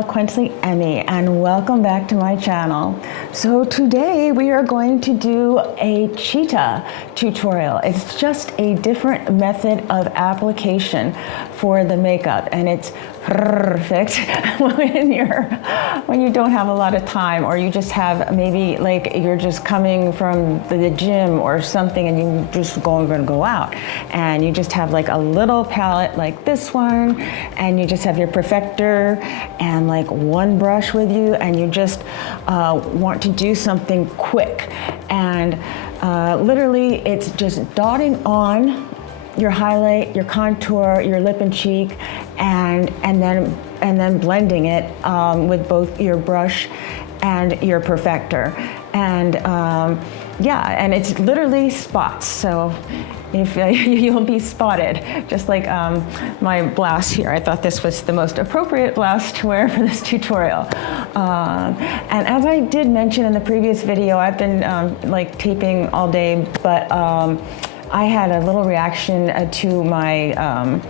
Eloquently Emmie, and welcome back to my channel. So today we are going to do a cheetah tutorial. It's just a different method of application for the makeup, and it's perfect when you don't have a lot of time, or you just have maybe like you're just coming from the gym or something and you just going to go out and you just have like a little palette like this one, and you just have your perfector and like one brush with you, and you just want to do something quick, and literally it's just dotting on your highlight, your contour, your lip and cheek, and then blending it with both your brush and your perfector. And yeah, and it's literally spots. So if you'll be spotted, just like my blouse here. I thought this was the most appropriate blouse to wear for this tutorial. And as I did mention in the previous video, I've been like taping all day, but I had a little reaction to my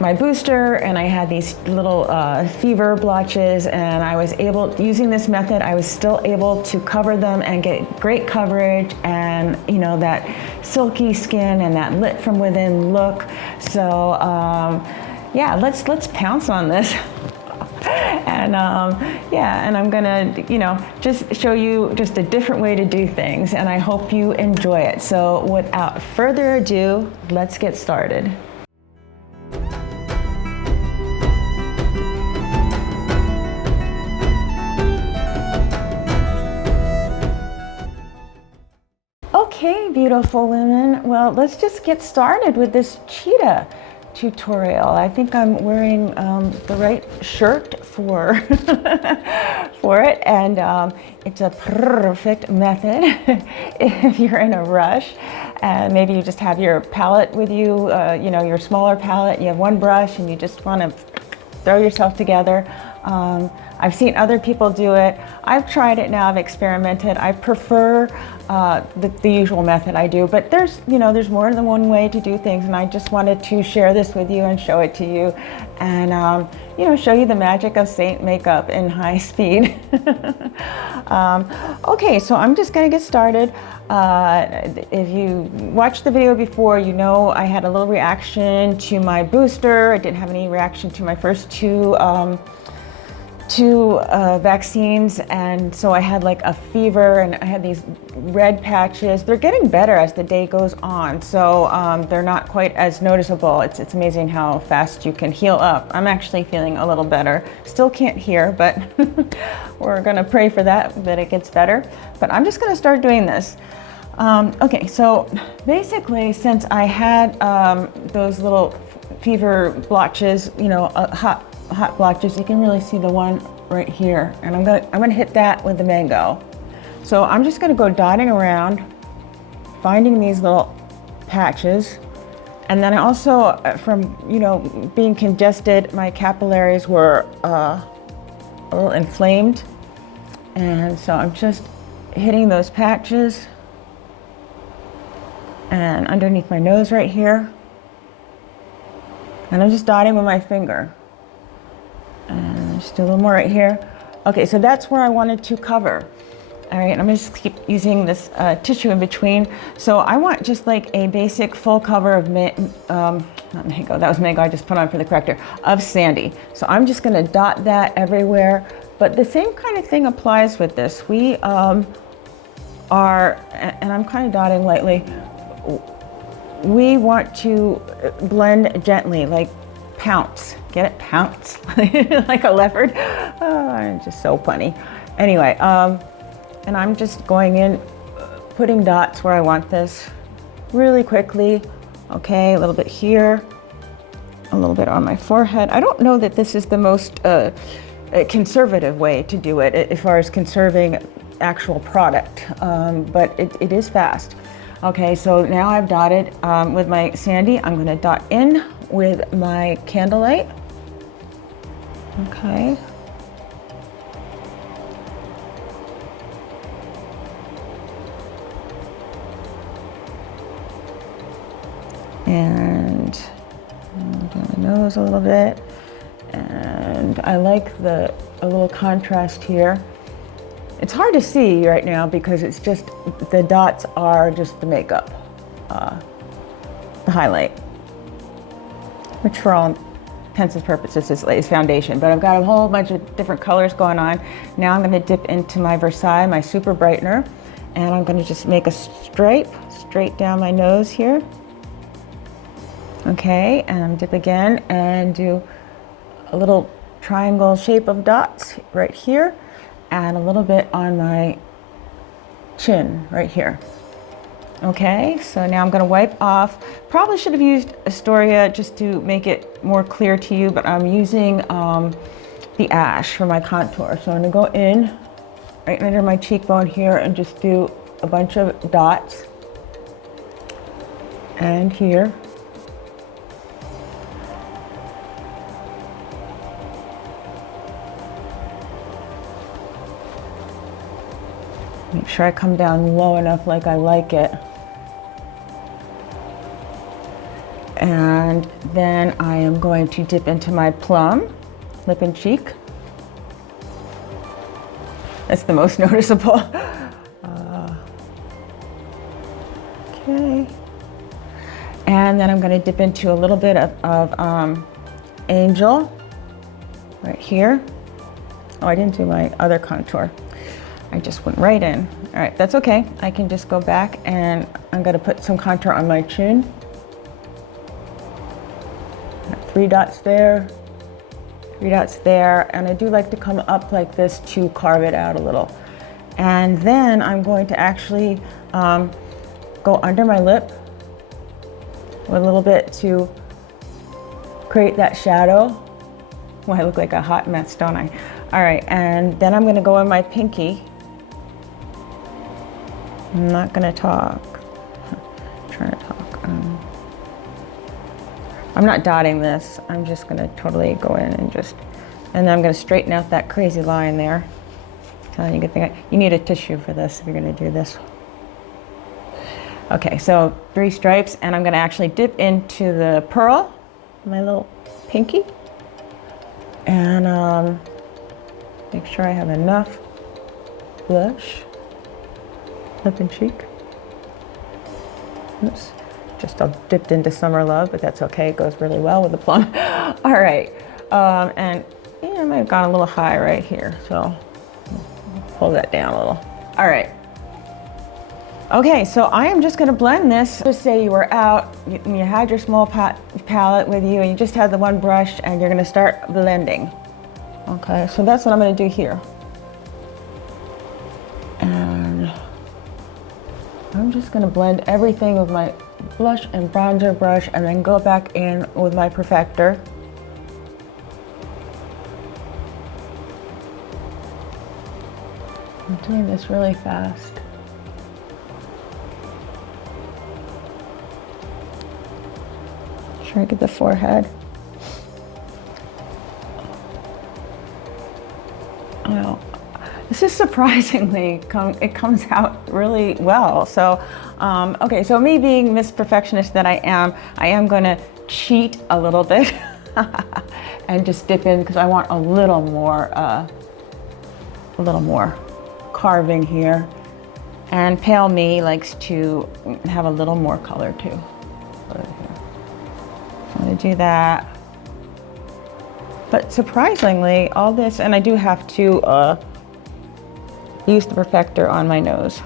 my booster, and I had these little fever blotches, and I was able, using this method, I was still able to cover them and get great coverage, and you know, that silky skin and that lit from within look. So yeah, let's pounce on this. And yeah, and I'm gonna, you know, just show you just a different way to do things, and I hope you enjoy it. So without further ado, let's get started. Okay, beautiful women. Well, let's just get started with this cheetah tutorial. I think I'm wearing the right shirt for for it, and it's a perfect method if you're in a rush, and maybe you just have your palette with you, you know, your smaller palette, you have one brush and you just want to throw yourself together. I've seen other people do it. I've tried it now, I've experimented. I prefer the usual method I do, but there's, you know, there's more than one way to do things, and I just wanted to share this with you and show it to you, and you know, show you the magic of SEINT makeup in high speed. Okay, so I'm just gonna get started. If you watched the video before, you know I had a little reaction to my booster. I didn't have any reaction to my first two vaccines, and so I had like a fever, and I had these red patches. They're getting better as the day goes on, so they're not quite as noticeable. It's amazing how fast you can heal up. I'm actually feeling a little better. Still can't hear, but we're gonna pray for that it gets better. But I'm just gonna start doing this. Okay, so basically, since I had those little fever blotches, you know, hot blotches, you can really see the one right here, and I'm gonna hit that with the mango. So I'm just gonna go dotting around, finding these little patches, and then I also, from, you know, being congested, my capillaries were a little inflamed, and so I'm just hitting those patches, and underneath my nose right here, and I'm just dotting with my finger. And just do a little more right here. Okay, so that's where I wanted to cover. All right, I'm gonna just keep using this tissue in between. So I want just like a basic full cover of, not mango, that was mango I just put on for the corrector, of sandy. So I'm just gonna dot that everywhere. But the same kind of thing applies with this. We are, and I'm kind of dotting lightly, we want to blend gently, like pounce. Get it? Pounce. Like a leopard. Oh, I'm just so funny. Anyway, and I'm just going in, putting dots where I want this really quickly. Okay, a little bit here, a little bit on my forehead. I don't know that this is the most conservative way to do it as far as conserving actual product, but it is fast. Okay, so now I've dotted with my sandy. I'm gonna dot in with my Candlelit. Okay. And down the nose a little bit. And I like the a little contrast here. It's hard to see right now because it's just, the dots are just the makeup, the highlight, which for all intents and purposes is foundation, but I've got a whole bunch of different colors going on. Now I'm gonna dip into my Versailles, my super brightener, and I'm gonna just make a stripe straight down my nose here. Okay, and dip again and do a little triangle shape of dots right here and a little bit on my chin right here. Okay, so now I'm gonna wipe off. Probably should have used Astoria just to make it more clear to you, but I'm using the ash for my contour. So I'm gonna go in right under my cheekbone here and just do a bunch of dots. And here. Make sure I come down low enough like I like it. And then I am going to dip into my Plum lip and cheek. That's the most noticeable. Okay. And then I'm going to dip into a little bit of Angel right here. Oh, I didn't do my other contour. I just went right in. All right, that's okay. I can just go back and I'm gonna put some contour on my chin. Got 3 dots there, 3 dots there, and I do like to come up like this to carve it out a little. And then I'm going to actually go under my lip with a little bit to create that shadow. Well, I look like a hot mess, don't I? All right, and then I'm gonna go in my pinky. I'm not gonna talk. I'm trying to talk. I'm not dotting this. I'm just gonna totally go in and then I'm gonna straighten out that crazy line there. Telling you good thing. You need a tissue for this if you're gonna do this. Okay, so 3 stripes, and I'm gonna actually dip into the pearl, my little pinky, and make sure I have enough blush. Lip and cheek. Oops, just dipped into Summer Love, but that's okay. It goes really well with the Plum. All right, and yeah, I might have gone a little high right here, so pull that down a little. All right. Okay, so I am just gonna blend this. Just say you were out, you had your small palette with you, and you just had the one brush, and you're gonna start blending. Okay, so that's what I'm gonna do here. And I'm just gonna blend everything with my blush and bronzer brush and then go back in with my Purrrfector. I'm doing this really fast. Try to get the forehead. Well, this is surprisingly, it comes out really well. So, okay, so me being Miss Perfectionist that I am gonna cheat a little bit and just dip in because I want a little more carving here. And Pale Me likes to have a little more color too. So I'm gonna do that. But surprisingly, all this, and I do have to use the Purrrfector on my nose.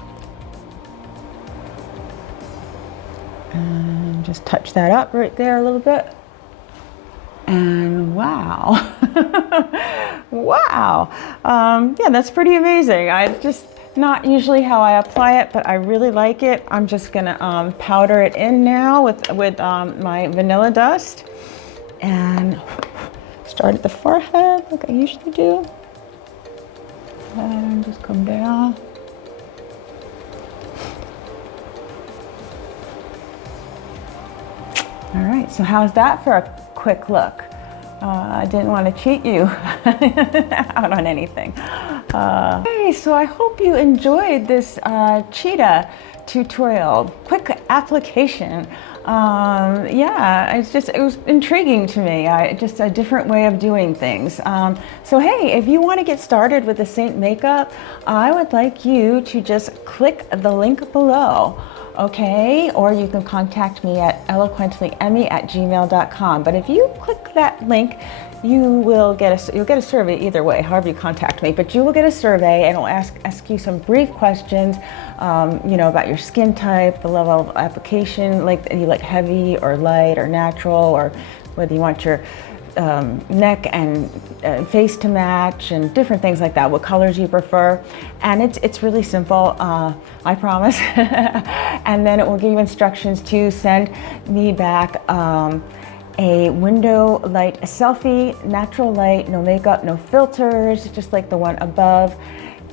And just touch that up right there a little bit. And wow. Wow. Yeah, that's pretty amazing. I just, not usually how I apply it, but I really like it. I'm just gonna powder it in now with my vanilla dust. And start at the forehead like I usually do. And just come down. All right, so how's that for a quick look? I didn't want to cheat you out on anything. Okay, so I hope you enjoyed this Cheetah tutorial, quick application Yeah, it was intriguing to me. Just a different way of doing things. So hey, if you want to get started with the SEINT makeup, I would like you to just click the link below. Okay, or you can contact me at eloquentlyemmie@gmail.com. But if you click that link, you'll get a survey either way, however you contact me. But you will get a survey, and it'll ask you some brief questions, you know, about your skin type, the level of application, like you like heavy or light or natural, or whether you want your neck and face to match, and different things like that, what colors you prefer. And it's really simple, I promise. And then it will give you instructions to send me back a window light selfie, natural light, no makeup, no filters, just like the one above.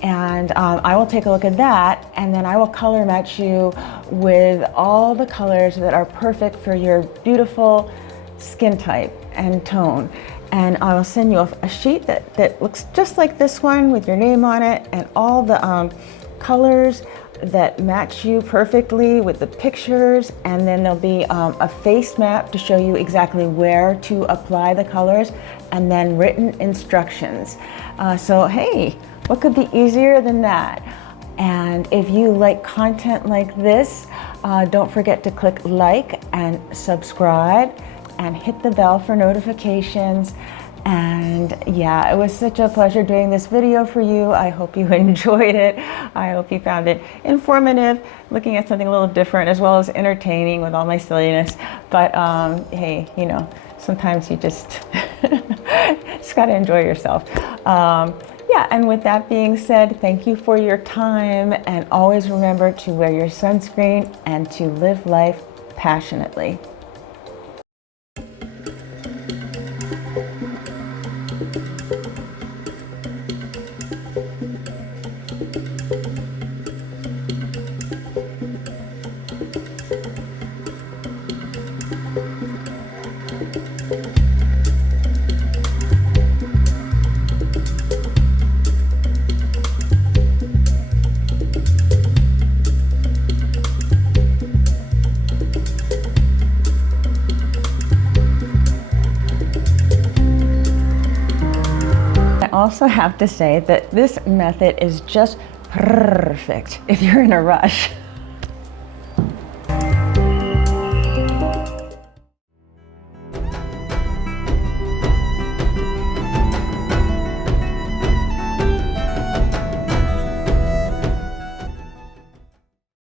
And I will take a look at that, and then I will color match you with all the colors that are perfect for your beautiful skin type and tone. And I will send you a sheet that looks just like this one with your name on it, and all the colors that match you perfectly with the pictures. And then there'll be a face map to show you exactly where to apply the colors, and then written instructions. So hey, what could be easier than that? And if you like content like this, don't forget to click like and subscribe, and hit the bell for notifications. And yeah, it was such a pleasure doing this video for you. I hope you enjoyed it. I hope you found it informative, looking at something a little different, as well as entertaining with all my silliness. But hey, you know, sometimes you just gotta enjoy yourself. Yeah, and with that being said, thank you for your time, and always remember to wear your sunscreen and to live life passionately. I also have to say that this method is just perfect if you're in a rush.